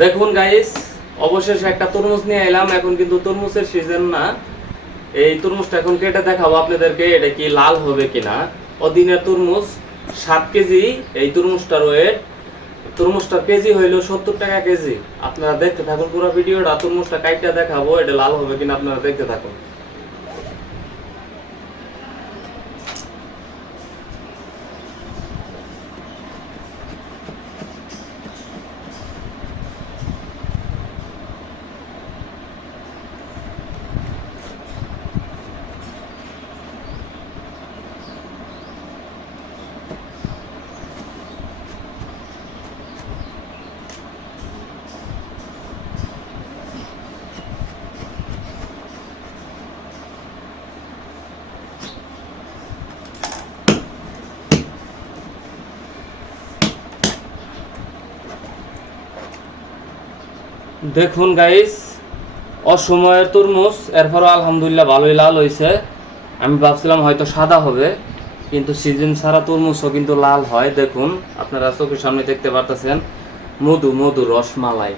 দেখুন গাইস, অবশেষে একটা তরমুজ নিয়ে এলাম। এখন কিন্তু তরমুজের সিজন না। এই তরমুজটা এখন কেটে দেখাবো আপনাদেরকে, এটা কি লাল হবে কিনা। অদিনের তরমুজ 7 কেজি। এই তরমুজটার ওয়েট, তরমুজটার কেজি হইলো 70 টাকা কেজি। আপনারা দেখতে থাকুন পুরো ভিডিওটা। তরমুজটা কাইটা দেখাবো, এটা লাল হবে কিনা আপনারা দেখতে থাকুন। দেখুন গাইস, অসময়ের তরমুজ, এরপরও আলহামদুলিল্লাহ ভালোই লাল হয়েছে। আমি ভাবছিলাম হয়তো সাদা হবে, কিন্তু সিজন ছাড়া তরমুজও কিন্তু লাল হয়। দেখুন, আপনারা চোখের সামনে দেখতে পারতেছেন, মধু মধু রসমালাই।